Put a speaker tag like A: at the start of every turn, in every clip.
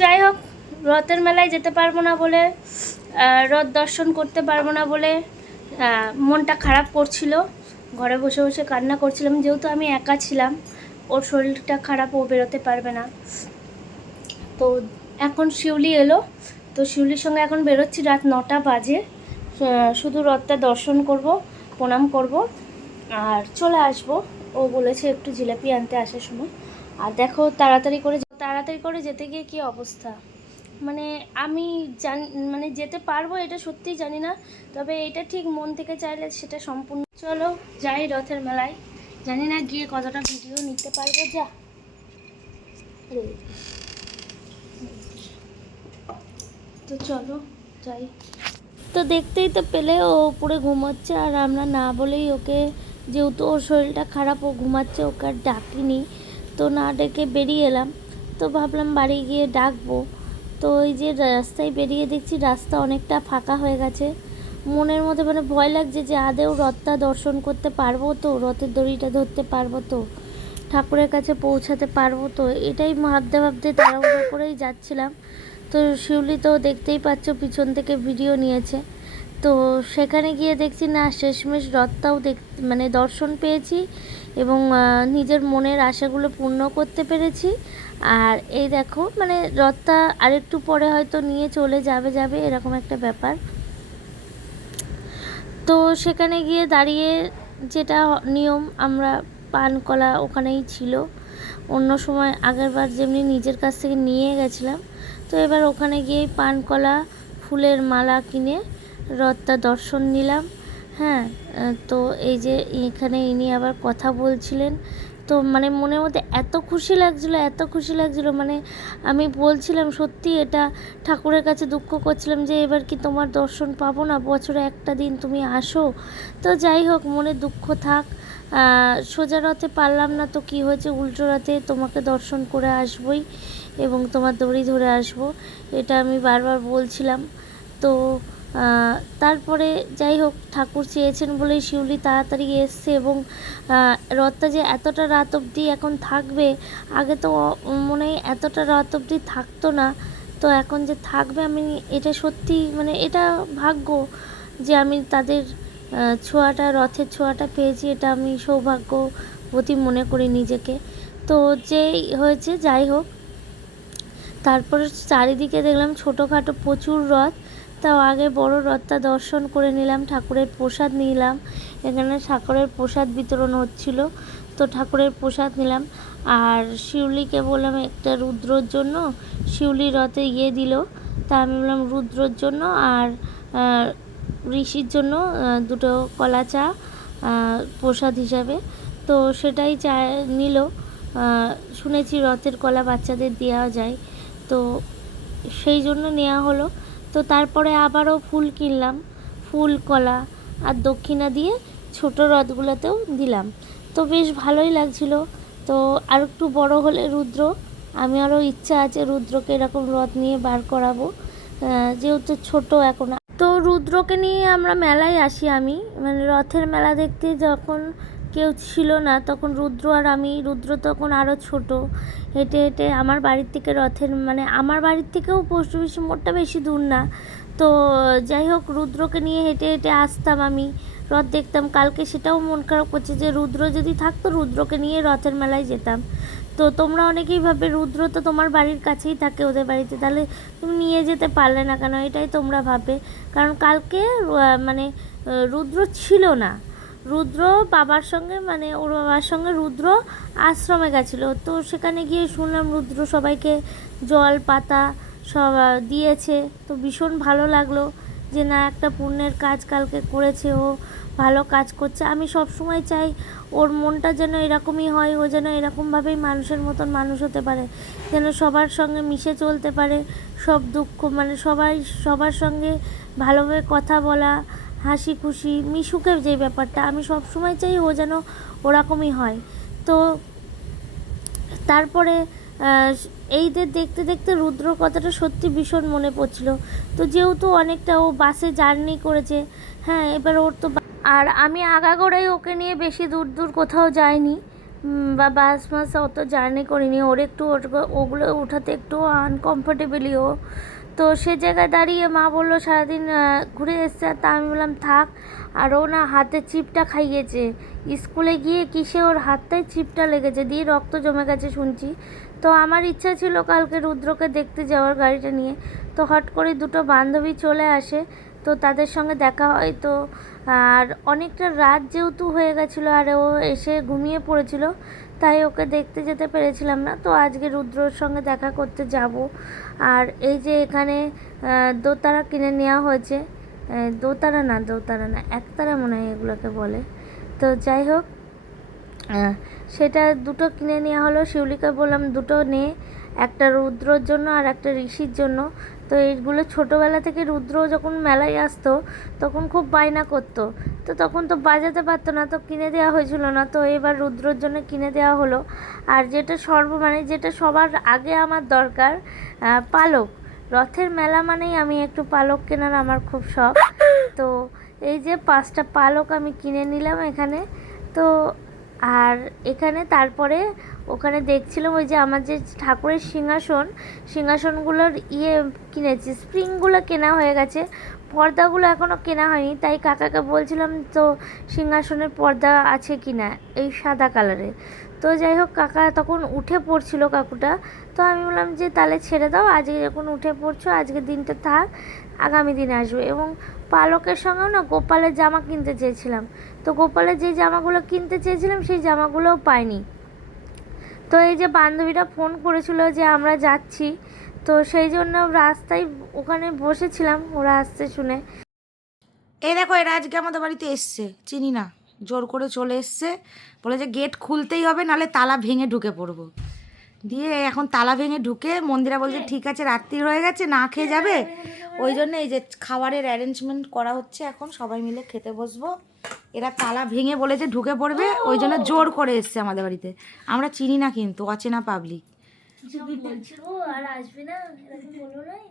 A: যাই হোক রথের মেলায় যেতে পারব না বলে রথ দর্শন করতে পারব না বলে মনটা খারাপ করছিল। ঘরে বসে বসে কান্না করছিলাম, যেহেতু আমি একা ছিলাম, ওর শরীরটা খারাপ, ও বেরোতে পারবে না। তো এখন শিউলি এলো, তো শিউলির সঙ্গে এখন বেরোচ্ছি রাত নটা বাজে। শুধু রথটা দর্শন করব, প্রণাম করব, আর চলে আসব। ও বলেছে একটু জিলাপি আনতে আসার সময়। আর দেখো, তাড়াতাড়ি করে তাড়াতাড়ি করে যেতে গিয়ে কী অবস্থা? মানে আমি জান মানে যেতে পারব এটা সত্যিই জানি না, তবে এটা ঠিক মন থেকে চাইলে সেটা সম্পূর্ণ চলো যাই রথের মেলায়। জানি না গিয়ে কতটা ভিডিও নিতে পারব, যা। তো চলো যাই। তো দেখতেই তো পেলে ও উপরে ঘুমাচ্ছে আর আমরা না বলেই ওকে, যেহেতু ওর শরীরটা খারাপ, ও ঘুমাচ্ছে, ওকে আর ডাকিনি। তো না ডেকে বেরিয়ে এলাম। তো ভাবলাম বাড়ি গিয়ে ডাকবো। তো ওই যে রাস্তায় বেরিয়ে দেখছি রাস্তা অনেকটা ফাঁকা হয়ে গেছে। মনের মধ্যে মানে ভয় লাগছে যে আদেও রথটা দর্শন করতে পারব তো, রথের দড়িটা ধরতে পারব তো, ঠাকুরের কাছে পৌঁছাতে পারব তো, এটাই ভাবতে ভাবতে তাড়াহুড়ো করেই যাচ্ছিলাম। তো শিউলি তো দেখতেই পাচ্ছ পিছন থেকে ভিডিও নিয়েছে। তো সেখানে গিয়ে দেখছি না, শেষমেশ রথটাও দেখ মানে দর্শন পেয়েছি এবং নিজের মনের আশাগুলো পূর্ণ করতে পেরেছি। আর এই দেখো মানে রথটা আরেকটু পরে হয়তো নিয়ে চলে যাবে যাবে, এরকম একটা ব্যাপার। তো সেখানে গিয়ে দাঁড়িয়ে যেটা নিয়ম, আমরা পান কলা ওখানেই ছিল। অন্য সময় আগেরবার যেমনি নিজের কাছ থেকে নিয়ে গেছিলাম, তো এবার ওখানে গিয়েই পান কলা, ফুলের মালা কিনে রথটা দর্শন নিলাম। হ্যাঁ তো এই যে এখানে ইনি আবার কথা বলছিলেন তো মানে মনের মধ্যে এত খুশি লাগছিল, এত খুশি লাগছিল। মানে আমি বলছিলাম, সত্যি এটা ঠাকুরের কাছে দুঃখ করছিলাম যে এবার কি তোমার দর্শন পাবো না? বছরে একটা দিন তুমি আসো। তো যাই হোক, মনে দুঃখ থাক। সোজা রথে পারলাম না তো কি হয়েছে? উল্টো রথে তোমাকে দর্শন করে আসবই এবং তোমার দড়ি ধরে আসব, এটা আমি বারবার বলছিলাম। তো তারপরে যাই হোক, ঠাকুর চেয়েছেন বলেই শিউলি তাড়াতাড়ি এসছে এবং রথটা যে এতটা রাত অবধি এখন থাকবে, আগে তো মনে হয় এতটা রাত অবধি থাকতো না। তো এখন যে থাকবে, আমি এটা সত্যি মানে এটা ভাগ্য যে আমি তাদের ছোঁয়াটা, রথের ছোঁয়াটা পেয়েছি, এটা আমি সৌভাগ্যবতী মনে করি নিজেকে। তো যেই হয়েছে, যাই হোক, তারপরে চারিদিকে দেখলাম ছোটোখাটো প্রচুর রথ। তাও আগে বড় রথটা দর্শন করে নিলাম, ঠাকুরের প্রসাদ নিলাম। এখানে ঠাকুরের প্রসাদ বিতরণ হচ্ছিল, তো ঠাকুরের প্রসাদ নিলাম। আর শিউলিকে বললাম, একটা রুদ্রর জন্য। শিউলি রথে ইয়ে দিল, তা আমি বললাম, রুদ্রর জন্য আর ঋষির জন্য দুটো কলা চা প্রসাদ হিসাবে। তো সেটাই চা নিল। শুনেছি রথের কলা বাচ্চাদের দেওয়া যায়। তো সেই জন্য নেওয়া হলো। তো তারপরে আবারও ফুল কিনলাম, ফুল, কলা আর দক্ষিণা দিয়ে ছোট রথগুলোতেও দিলাম। তো বেশ ভালোই লাগছিল। তো আর একটু বড় হলে রুদ্র, আমি আরও ইচ্ছা আছে রুদ্রকে এরকম রথ নিয়ে বার করাবো যেহেতু ছোট এখন। তো রুদ্রকে নিয়ে আমরা মেলায় আসি আমি মানে রথের মেলা দেখতে যখন কেউ ছিল না। তখন রুদ্র আর আমি, রুদ্র তখন আরও ছোট। হেঁটে হেঁটে আমার বাড়ির থেকে রথের মানে আমার বাড়ির থেকেও পোস্ট অফিস মোড়টা বেশি দূর না। তো যাই হোক, রুদ্রকে নিয়ে হেঁটে হেঁটে আসতাম আমি। রথ দেখতাম। কালকে সেটাও মন খারাপ করছে যে, রুদ্র যদি থাকতো, রুদ্রকে নিয়ে রথের মেলায় যেতাম। তো তোমরা অনেকেই ভাবে রুদ্র তো তোমার বাড়ির কাছেই থাকে ওদের বাড়িতে। তাহলে তুমি নিয়ে যেতে পারলে না কেন? এটাই তোমরা ভাবে। কারণ কালকে মানে রুদ্র ছিল না। রুদ্র বাবার সঙ্গে মানে ওর বাবার সঙ্গে রুদ্র আশ্রমে গেছিল। তো সেখানে গিয়ে শুনলাম রুদ্র সবাইকে জল, পাতা সব দিয়েছে। তো ভীষণ ভালো লাগল যে না, একটা পুণ্যের কাজ কালকে করেছে ও, ভালো কাজ করছে। আমি সব সময় চাই ওর মনটা যেন এরকমই হয়, ও যেন এরকমভাবেই মানুষের মতন মানুষ হতে পারে, যেন সবার সঙ্গে মিশে চলতে পারে, সব দুঃখ মানে সবাই, সবার সঙ্গে ভালোভাবে কথা বলা হাসি খুশি মিশুকের যে ব্যাপারটা, আমি সব সময় চাই ও যেন ওরকমই হয়। তো তারপরে এইদের দেখতে দেখতে রুদ্র কথাটা সত্যি ভীষণ মনে পড়ছিল। তো যেহেতু অনেকটা ও বাসে জার্নি করেছে হ্যাঁ এবার ওর তো আর আমি আগাগোড়াই ওকে নিয়ে বেশি দূর দূর কোথাও যাইনি। বা বাস মাস অত জার্নি করিনি। ওর একটু ওগুলো উঠাতে একটু আনকমফোর্টেবলই ও তো সে জায়গায় দাঁড়িয়ে মা বলল, সারাদিন ঘুরে এসছে। তা আমি বললাম, থাক। আর ও না হাতে চিপটা খাইয়েছে। স্কুলে গিয়ে কিসে ওর হাতটায় চিপটা লেগেছে? দিয়ে রক্ত জমে গেছে শুনছি। তো আমার ইচ্ছা ছিল কালকে রুদ্রকে দেখতে যাওয়ার গাড়িটা নিয়ে। তো হট করে দুটো বান্ধবী চলে আসে। তো তাদের সঙ্গে দেখা হয়। তো, আর অনেকটা রাত যেহেতু হয়ে গেছিল, আর ও এসে ঘুমিয়ে পড়েছিল। তাই ওকে দেখতে যেতে পেরেছিলাম না। তো আজকে রুদ্রর সঙ্গে দেখা করতে যাব। আর এই যে এখানে দোতারা কিনে নেওয়া হয়েছে দোতারা না দোতারা না, একতারা মনে হয় এগুলোকে বলে। তো যাই হোক সেটা দুটো কিনে নেওয়া হলো, শিউলিকে বললাম দুটো নে, একটা রুদ্রর জন্য আর একটা ঋষির জন্য। তো এইগুলো ছোটোবেলা থেকে রুদ্র যখন মেলায় আসতো, তখন খুব বায়না করতো। তো তখন তো বাজাতে পারতো না, তো কিনে দেওয়া হয়েছিল না, তো এবার রুদ্রর জন্য কিনে দেওয়া হলো। আর যেটা সর্ব মানে যেটা সবার আগে আমার দরকার পালক। রথের মেলা মানেই আমি একটু পালক কেনার আমার খুব শখ। তো এই যে পাঁচটা পালক আমি কিনে নিলাম এখানে। তো আর এখানে তারপরে ওখানে দেখছিলাম ওই যে আমার যে ঠাকুরের সিংহাসন, সিংহাসনগুলোর ইয়ে কিনেছি স্প্রিংগুলো কেনা হয়ে গেছে। পর্দাগুলো এখনও কেনা হয়নি, তাই কাকাকে বলছিলাম, তো সিংহাসনের পর্দা আছে কি না এই সাদা কালারের তো যাই হোক, কাকা তখন উঠে পড়ছিল কাকুটা। তো আমি বললাম যে, তাহলে ছেড়ে দাও, আজকে যখন উঠে পড়ছো আজকে দিনটা থাক, আগামী দিন আসবে। এবং পালকের সঙ্গেও না গোপালের জামা কিনতে চেয়েছিলাম। তো গোপালের যে জামাগুলো কিনতে চেয়েছিলাম, সেই জামাগুলোও পাইনি। তো এই যে বান্ধবীরা ফোন করেছিল যে, আমরা যাচ্ছি। তো সেই জন্য রাস্তায় ওখানে বসেছিলাম, ওরা আসছে শুনে।
B: এই দেখো, এরা আজকে আমাদের বাড়িতে এসছে, চিনি না, জোর করে চলে এসছে। বলে যে গেট খুলতেই হবে, নালে তালা ভেঙে ঢুকে পড়ব। দিয়ে এখন তালা ভেঙে ঢুকে মন্দিরা বলছে, ঠিক আছে, রাত্রি হয়ে গেছে, না খেয়ে যাবে? ওই জন্য এই যে খাবারের অ্যারেঞ্জমেন্ট করা হচ্ছে এখন, সবাই মিলে খেতে বসবো। এরা তালা ভেঙে বলেছে ঢুকে পড়বে, ওই জন্য জোর করে এসছে আমাদের বাড়িতে। আমরা চিনি না কিন্তু, অচেনা পাবলিক
A: বলছিল আর আসবে না বলো নাই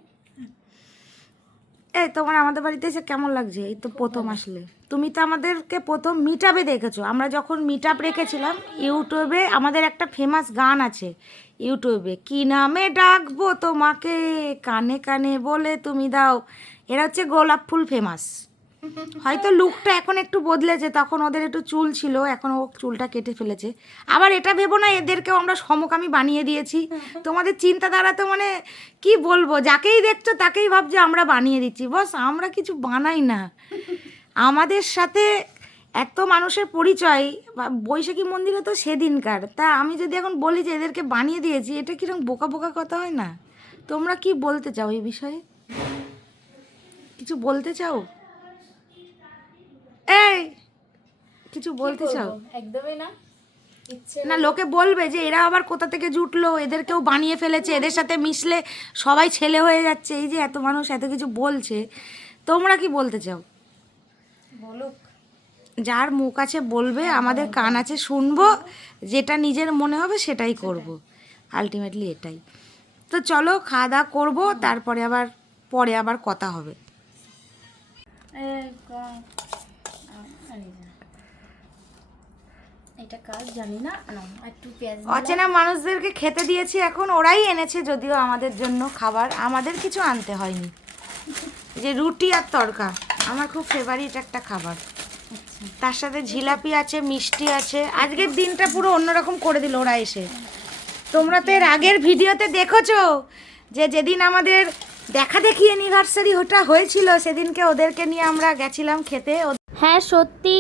B: এই তোমার আমাদের বাড়িতে এসে কেমন লাগছে? এই তো প্রথম আসলে। তুমি তো আমাদেরকে প্রথম মিট আপে দেখেছ। আমরা যখন মিট আপ রেখেছিলাম ইউটিউবে আমাদের একটা ফেমাস গান আছে। ইউটিউবে কি নামে ডাকবো তোমাকে? কানে কানে বলে তুমি দাও। এরা হচ্ছে গোলাপ ফুল ফেমাস হয়তো লুকটা এখন একটু বদলেছে, তখন ওদের একটু চুল ছিল, এখন ও চুলটা কেটে ফেলেছে। আবার এটা ভেবো না, এদেরকেও আমরা সমকামী বানিয়ে দিয়েছি। তোমাদের চিন্তাধারা তো মানে কি বলব, যাকেই দেখছ তাকেই ভাবছ, আমরা বানিয়ে দিচ্ছি। বস, আমরা কিছু বানাই না। আমাদের সাথে এত মানুষের পরিচয় বৈশাখী মন্দিরে তো সেদিনকার। তা আমি যদি এখন বলি যে এদেরকে বানিয়ে দিয়েছি, এটা কীরকম বোকা বোকা কথা হয় না? তোমরা কি বলতে চাও এই বিষয়ে? কিছু বলতে চাও? এই কিছু বলতে চাও?
C: একদমই না।
B: না লোকে বলবে যে এরা আবার কোথা থেকে জুটলো এদেরকেও বানিয়ে ফেলেছে এদের সাথে মিশলে সবাই ছেলে হয়ে যাচ্ছে। এই যে এত মানুষ এত কিছু বলছে তোমরা কি বলতে চাও?
C: বলুক।
B: যার মুখ আছে বলবে আমাদের কান আছে শুনব যেটা নিজের মনে হবে সেটাই করব। আলটিমেটলি এটাই। তো চলো খাওয়া দাওয়া করব তারপরে আবার পরে আবার কথা হবে।
C: এটা কাজ জানি না। একটু পেঁয়াজ
B: অচেনা মানুষদেরকে খেতে দিয়েছি এখন ওরাই এনেছে যদিও আমাদের জন্য খাবার। আমাদের কিছু আনতে হয়নি। যে রুটি আর তড়কা আমার খুব ফেভারিট একটা খাবার। তার সাথে জিলাপি আছে মিষ্টি আছে। আজকের দিনটা পুরো অন্যরকম করে দিল ওরা এসে। তোমরা তো এর আগের ভিডিওতে দেখেছ যে যেদিন আমাদের দেখা দেখি অ্যানিভার্সারি ওটা হয়েছিল সেদিনকে ওদেরকে নিয়ে আমরা গেছিলাম খেতে।
A: হ্যাঁ সত্যি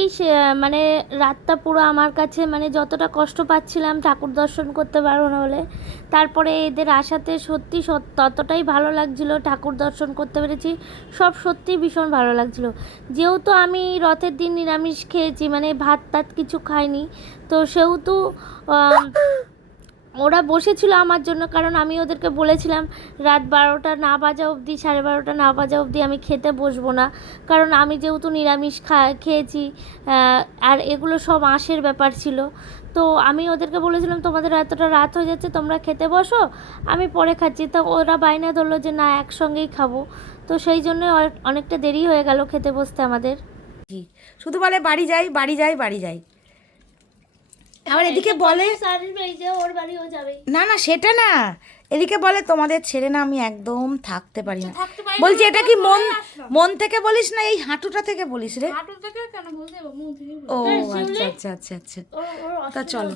A: মানে রাতটা পুরো আমার কাছে মানে যতটা কষ্ট পাচ্ছিলাম ঠাকুর দর্শন করতে পারব না বলে, তারপরে এদের আসাতে সত্যি সত- ততটাই ভালো লাগছিল ঠাকুর দর্শন করতে পেরেছি, সব সত্যি ভীষণ ভালো লাগছিল। যেহেতু আমি রথের দিন নিরামিষ খেয়েছি মানে ভাত টাত কিছু খাইনি, তো সেহেতু ওরা বসেছিল আমার জন্য, কারণ আমি ওদেরকে বলেছিলাম, রাত বারোটা না বাজা অবধি, সাড়ে বারোটা না বাজা অবধি আমি খেতে বসবো না। কারণ আমি যেহেতু নিরামিষ খা, খেয়েছি আর এগুলো সব আঁশের ব্যাপার ছিল। তো আমি ওদেরকে বলেছিলাম, তোমাদের এতটা রাত হয়ে যাচ্ছে, তোমরা খেতে বসো, আমি পরে খাচ্ছি। তো ওরা বায়না ধরলো যে, না, একসঙ্গেই খাব। তো সেই জন্য অনেকটা দেরি হয়ে গেল খেতে বসতে আমাদের।
B: শুধু বলে বাড়ি যাই বাড়ি যাই বাড়ি যাই। আবার এদিকে বলে
A: ওর বাড়িও যাবে।
B: না না সেটা না। এদিকে বলে তোমাদের ছেড়ে না আমি একদম থাকতে পারি না। বলছি এটা কি মন মন থেকে বলিস না এই হাঁটুটা থেকে বলিস রে? ও আচ্ছা আচ্ছা আচ্ছা আচ্ছা
A: ওর
B: তা চলো।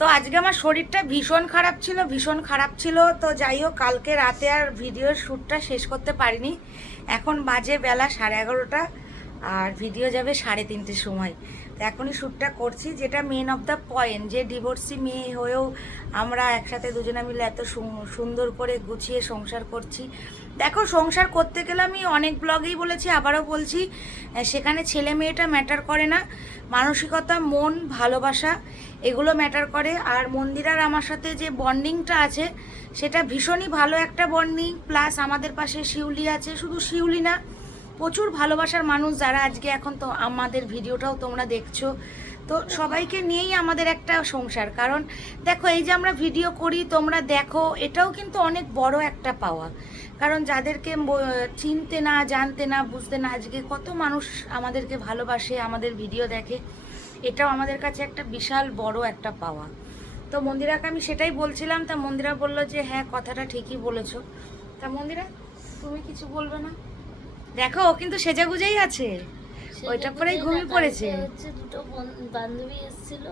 B: তো আজকে আমার শরীরটা ভীষণ খারাপ ছিল ভীষণ খারাপ ছিল। তো যাই হোক কালকে রাতে আর ভিডিওর শ্যুটটা শেষ করতে পারিনি। এখন বাজে বেলা সাড়ে এগারোটা আর ভিডিও যাবে সাড়ে তিনটের সময়। এখনই শ্যুটটা করছি, যেটা মেন অফ দ্য পয়েন্ট যে ডিভোর্সি মেয়ে হয়েও আমরা একসাথে দুজনে মিলে এত সুন্দর করে গুছিয়ে সংসার করছি। দেখো, সংসার করতে গেলে আমি অনেক ব্লগেই বলেছি, আবারও বলছি সেখানে ছেলে মেয়েটা ম্যাটার করে না। মানসিকতা, মন, ভালোবাসা, এগুলো ম্যাটার করে। আর মন্দিরার আমার সাথে যে বন্ডিংটা আছে, সেটা ভীষণই ভালো একটা বন্ডিং প্লাস আমাদের পাশে শিউলি আছে। শুধু শিউলি না প্রচুর ভালোবাসার মানুষ যারা আজকে এখন তো আমাদের ভিডিওটাও তোমরা দেখছ। তো সবাইকে নিয়েই আমাদের একটা সংসার। কারণ দেখো, এই যে আমরা ভিডিও করি, তোমরা দেখো, এটাও কিন্তু অনেক বড় একটা পাওয়া। কারণ যাদেরকে চিনতে না, জানতে না, বুঝতে না, আজকে কত মানুষ আমাদেরকে ভালোবাসে, আমাদের ভিডিও দেখে, এটাও আমাদের কাছে একটা বিশাল বড় একটা পাওয়া। তো মন্দিরাকে আমি সেটাই বলছিলাম, তা মন্দিরা বলল যে হ্যাঁ কথাটা ঠিকই বলেছ। তা মন্দিরা, তুমি কিছু বলবে না? দেখো ও কিন্তু সেজাগুজেই আছে। ওইটা পরেই ঘুমিয়ে পড়েছে।
A: দুটো বান্ধবী এসেছিল।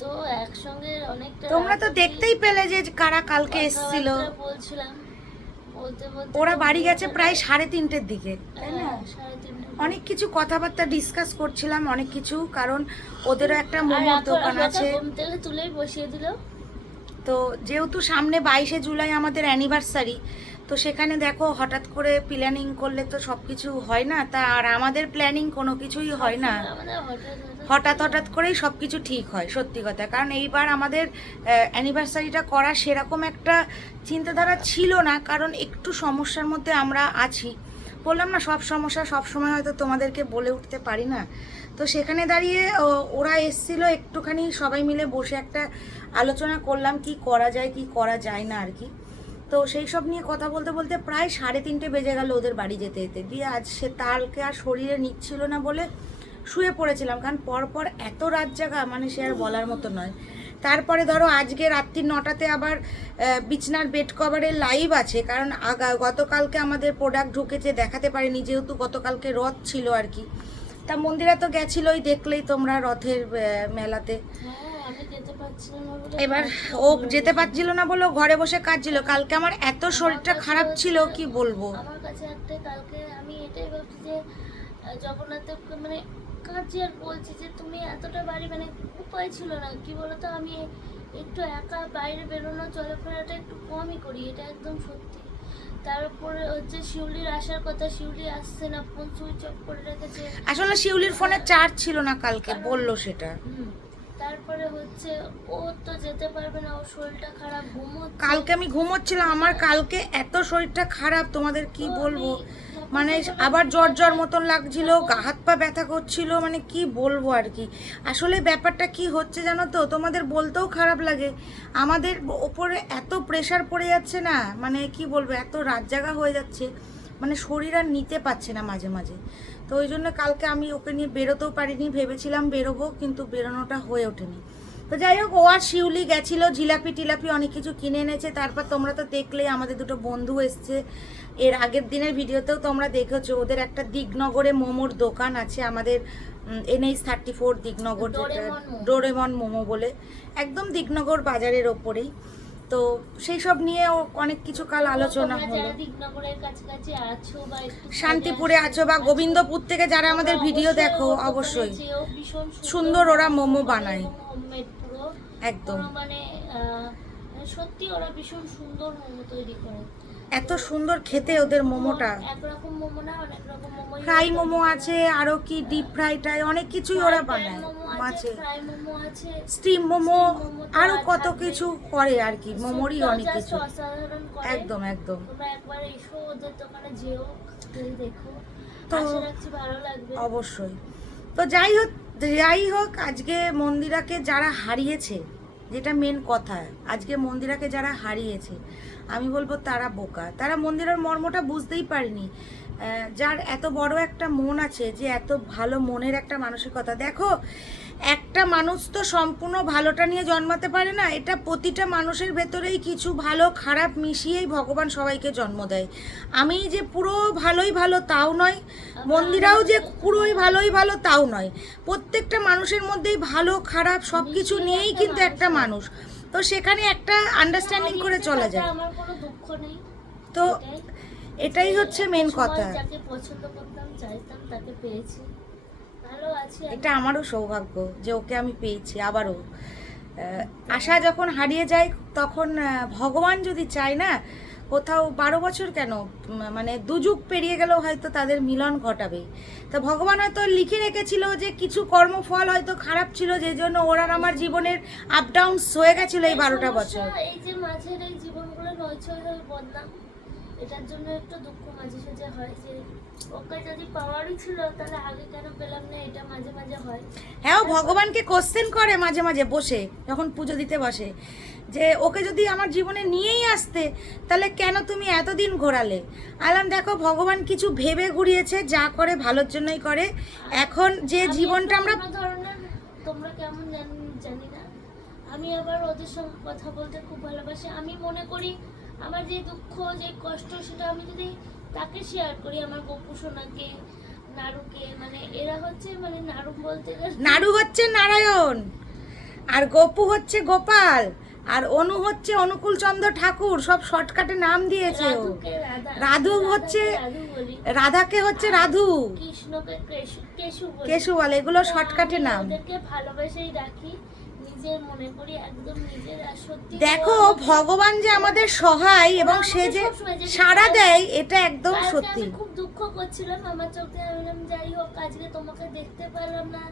A: তো একসঙ্গে অনেকটা
B: তোমরা তো দেখতেই পেলে যে কারা কালকে এসেছিল।
A: বলছিলাম
B: ওরা বাড়ি গেছে প্রায় সাড়ে তিনটের দিকে
A: হ্যাঁ, সাড়ে তিনটে
B: অনেক কিছু কথাবার্তা ডিসকাস করছিলাম অনেক কিছু কারণ ওদেরও একটা মোমোর দোকান আছে।
A: ঘুম তুলেই বসিয়ে দিল।
B: তো যেহেতু সামনে বাইশে জুলাই আমাদের অ্যানিভার্সারি তো সেখানে দেখো হঠাৎ করে প্ল্যানিং করলে তো সব কিছু হয় না, তা আর আমাদের প্ল্যানিং কোনো কিছুই হয় না।
A: হঠাৎ
B: হঠাৎ করেই সব কিছু ঠিক হয়, সত্যি কথা। কারণ এইবার আমাদের অ্যানিভার্সারিটা করা সেরকম একটা চিন্তাধারা ছিল না, কারণ একটু সমস্যার মধ্যে আমরা আছি। বললাম না, সব সমস্যা সব সময় হয়তো তোমাদেরকে বলে উঠতে পারি না। তো সেখানে দাঁড়িয়ে ওরা এসছিল একটুখানি সবাই মিলে বসে একটা আলোচনা করলাম কি করা যায়, কি করা যায় না আর কি। তো সেই সব নিয়ে কথা বলতে বলতে প্রায় সাড়ে তিনটে বেজে গেল ওদের বাড়ি যেতে যেতে। দিয়ে আজ সে তালকে আর শরীরে নিচ্ছিল না বলে শুয়ে পড়েছিলাম, কারণ পরপর এত রাত জাগা মানে সে আর বলার মতো নয়। তারপরে ধরো আজকে রাত্রি নটাতে আবার বিছনার বেড কভারের লাইভ আছে, কারণ আগা, গতকালকে আমাদের প্রোডাক্ট ঢুকেছে দেখাতে পারিনি, যেহেতু গতকালকে রথ ছিল আর কি। তা মন্দিরে তো গেছিলোই দেখলেই তোমরা রথের মেলাতে। এবার ও যেতে পারছিল না বলে ঘরে বসে কাঁদছিল। কালকে আমার এত শরীরটা খারাপ ছিল কি বলব?
A: আমার কাছে একটা কালকে আমি এটাই ভাবছি যে জগন্নাথের মানে কাঁদছি আর বলছি যে তুমি এতটা বাড়ি মানে উপায় ছিল না। কি বলতো আমি একটু একা বাইরে বেরোনো চলাফেরাটা একটু কমই করি এটা একদম সত্যি। তারপরে হচ্ছে শিউলির আসার কথা শিউলি আসছে না ফোন সুইচ অফ করে রেখেছে।
B: আসলে শিউলির ফোনে চার্জ ছিল না কালকে বলল সেটা।
A: তারপরে হচ্ছে ও তো যেতে পারবে না ওর শরীরটা খারাপ ঘুমোচ্ছে
B: কালকে আমি ঘুমোচ্ছিলাম আমার কালকে এত শরীরটা খারাপ তোমাদের কি বলব? মানে আবার জ্বর জ্বর মতন লাগছিল গা হাত পা ব্যথা করছিল মানে কি বলব আর কি? আসলে ব্যাপারটা কি হচ্ছে জানো তো? তোমাদের বলতেও খারাপ লাগে। আমাদের ওপরে এত প্রেশার পড়ে যাচ্ছে না মানে কি বলব এত রাত জাগা হয়ে যাচ্ছে মানে শরীর আর নিতে পারছে না মাঝে মাঝে। তো ওই জন্য কালকে আমি ওকে নিয়ে বেরোতেও পারিনি ভেবেছিলাম বেরোবো কিন্তু বেরোনোটা হয়ে ওঠেনি। তো যাই হোক ও আর শিউলি গেছিল জিলাপি টিলাপি অনেক কিছু কিনে এনেছে। তারপর তোমরা তো দেখলেই আমাদের দুটো বন্ধু এসছে। এর আগের দিনের ভিডিওতেও তোমরা দেখেছ ওদের একটা দিগনগরে মোমোর দোকান আছে আমাদের এনএইচ থার্টি ফোর দিগনগর যেটা
A: ডোরেমন মোমো।
B: ডোরেমন মোমো বলে। একদম দিগনগর বাজারের ওপরেই। তো সেই সব নিয়ে অনেক কিছু কাল আলোচনা হলো। শান্তিপুরে আছো বা গোবিন্দপুর থেকে যারা আমাদের ভিডিও দেখো অবশ্যই। সুন্দর ওরা মোমো বানায়। একদম।
A: মানে সত্যি ওরা ভীষণ সুন্দর মোমো তৈরি করে।
B: এত সুন্দর খেতে ওদের মোমোটা।
A: একরকম মোমো না অনেক রকম মোমো
B: ফ্রাই মোমো আছে আরও কি ডিপ ফ্রাই টাই অনেক কিছুই ওরা বানায় মাছে।
A: আছে
B: স্টিম মোমো
A: আরও
B: কত কিছু করে আর কি মোমোরই অনেক কিছু। একদম একদম। তো- অবশ্যই। তো যাই হোক যাই হোক আজকে মন্দিরাকে যারা হারিয়েছে যেটা মেন কথা। আজকে মন্দিরাকে যারা হারিয়েছে, আমি বলব তারা বোকা। তারা মন্দিরের মর্মটা বুঝতেই পারিনি। যার এত বড় একটা মন আছে, যে এত ভালো মনের একটা মানসিকতা দেখো একটা মানুষ তো সম্পূর্ণ ভালোটা নিয়ে জন্মাতে পারে না এটা প্রতিটা মানুষের ভেতরেই কিছু ভালো খারাপ মিশিয়েই ভগবান সবাইকে জন্ম দেয়। আমি যে পুরো ভালোই ভালো তাও নয় মন্দিরাও যে পুরোই ভালোই ভালো তাও নয়। প্রত্যেকটা মানুষের মধ্যেই ভালো খারাপ সব কিছু নিয়েই কিন্তু একটা মানুষ। তো সেখানে একটা আন্ডারস্ট্যান্ডিং করে চলা যায়। তো
A: এটাই।
B: হচ্ছে মেন কথা।
A: পছন্দ করতাম চাইতাম তাকে পেয়েছি।
B: এটা আমারও সৌভাগ্য যে ওকে আমি পেয়েছি আবারও। আশা যখন হারিয়ে যায় তখন ভগবান যদি চায় না কোথাও বারো বছর কেন? মানে দুযুগ পেরিয়ে গেলেও হয়তো তাদের মিলন ঘটাবে। তো ভগবান হয়তো লিখে রেখেছিল যে কিছু কর্মফল হয়তো খারাপ ছিল যে জন্য ওরা আমার জীবনের আপ ডাউনস হয়ে গেছিল এই বারোটা বছর।
A: এই যে মাঝের এই জীবনগুলো নয়ছয় হয়ে বদলাম এটার জন্য একটু দুঃখ মাঝে সাঝে হয় যে ওকে যদি পাওয়ারই ছিল তাহলে আগে কেন পেলাম না? এটা মাঝে মাঝে হয়।
B: হ্যাঁ ও ভগবানকে কোশ্চেন করে মাঝে মাঝে বসে যখন পুজো দিতে বসে। যে ওকে যদি আমার জীবনে নিয়েই আসতে তাহলে কেন তুমি এতদিন ঘোরালে? আলাম দেখো ভগবান কিছু ভেবে ঘুরিয়েছে যা করে ভালোর জন্যই করে। এখন যে জীবনটা আমরা
A: ধরনের তোমরা কেমন জানি না। আমি আবার ওদের সঙ্গে কথা বলতে খুব ভালোবাসি। আমি মনে করি আমার যে দুঃখ যে কষ্ট সেটা আমি যদি তাকে শেয়ার করি আমার গপু সোনাকে নাড়ুকে মানে এরা হচ্ছে মানে নাড়ু বলতে
B: নাড়ু হচ্ছে নারায়ণ আর গপু হচ্ছে গোপাল আর অনু হচ্ছে অনুকূল চন্দ্র ঠাকুর সব শর্টকাটে নাম দিয়েছে ও।
A: রাধু
B: হচ্ছে- রাধাকে হচ্ছে রাধু।
A: কৃষ্ণকে কেশু বলি।
B: এগুলো শর্টকাটে নাম।
A: ওদেরকে ভালোবাসাই রাখি।
B: দেখো ভগবান যে আমাদের সহায় এবং সে যে সাড়া দেয় এটা একদম সত্যি।
A: খুব দুঃখ করছিলাম আমার চোখে বললাম যাই হোক আজকে তোমাকে দেখতে পারলাম না।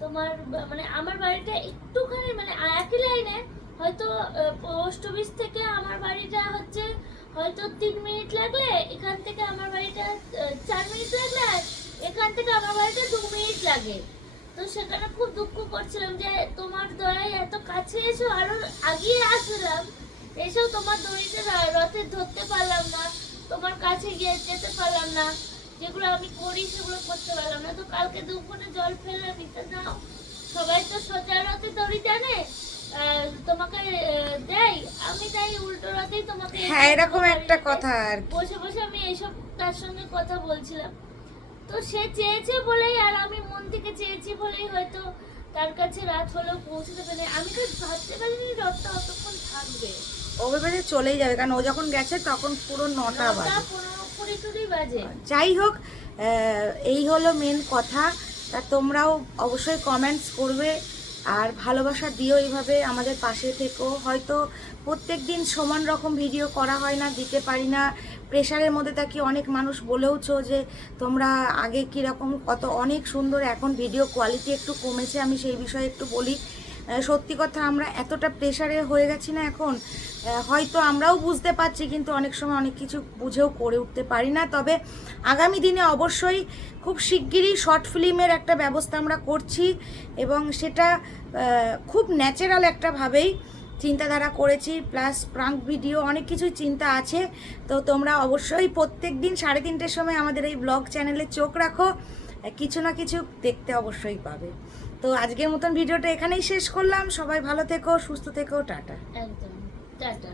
A: তোমার মানে আমার বাড়িটা একটুখানি মানে একই লাইনে হয়তো পোস্ট অফিস থেকে আমার বাড়িটা হচ্ছে হয়তো তিন মিনিট লাগলে এখান থেকে আমার বাড়িটা চার মিনিট লাগলে এখান থেকে আমার বাড়িটা দু মিনিট লাগে। তো সেখানে খুব দুঃখ করছিলাম যে তোমার দয়ায় এত কাছে এসো আরও আগিয়ে আসলাম। এসেও তোমার দড়িতে রথে ধরতে পারলাম না তোমার কাছে গিয়ে যেতে পারলাম না। যেগুলো আমি করি সেগুলো করতে পারলাম না। তো কালকে দুপুরে জল ফেলে দিতে দাও। সবাই তো সোজা রথে দড়ি টানে তোমাকে দেয়। আমি তাই উল্টো রথেই তোমাকে
B: হ্যাঁ এরকম একটা কথা আর
A: বসে বসে আমি এইসব তার সঙ্গে কথা বলছিলাম। তো সে চেয়েছে বলেই আর আমি মন থেকে চেয়েছি বলেই হয়তো তার কাছে রাত হলেও পৌঁছতে পারে। আমি তো ভাবতে পারিনি রথটা অতক্ষণ থাকবে
B: ও চলেই যাবে কারণ ও যখন গেছে তখন পুরো নটা
A: নটা
B: বাজে।
A: কুড়ি টুড়ি বাজে।
B: যাই হোক এই হলো মেন কথা। তা তোমরাও অবশ্যই কমেন্টস করবে আর ভালোবাসা দিও এইভাবে আমাদের পাশে থেকো। হয়তো প্রত্যেক দিন সমান রকম ভিডিও করা হয় না দিতে পারি না। প্রেশারের মধ্যে থাকি, অনেক মানুষ বলেওছো যে তোমরা আগে কীরকম কত, অনেক সুন্দর, এখন ভিডিও কোয়ালিটি একটু কমেছে, আমি সেই বিষয়ে একটু বলি। সত্যি কথা আমরা এতটা প্রেশারে হয়ে গেছি না এখন। হয়তো আমরাও বুঝতে পারছি, কিন্তু অনেক সময় অনেক কিছু বুঝেও করে উঠতে পারি না। তবে আগামী দিনে অবশ্যই খুব শিগগিরই শর্ট ফিল্মের একটা ব্যবস্থা আমরা করছি এবং সেটা খুব ন্যাচারাল একটা ভাবেই চিন্তাধারা করেছি প্লাস প্রাঙ্ক ভিডিও অনেক কিছুই চিন্তা আছে। তো তোমরা অবশ্যই প্রত্যেক দিন সাড়ে তিনটের সময় আমাদের এই ব্লগ চ্যানেলে চোখ রাখো। কিছু না কিছু দেখতে অবশ্যই পাবে। তো আজকের মতন ভিডিওটা এখানেই শেষ করলাম। সবাই ভালো থেকো, সুস্থ থেকো, টাটা।
A: একদম, টাটা।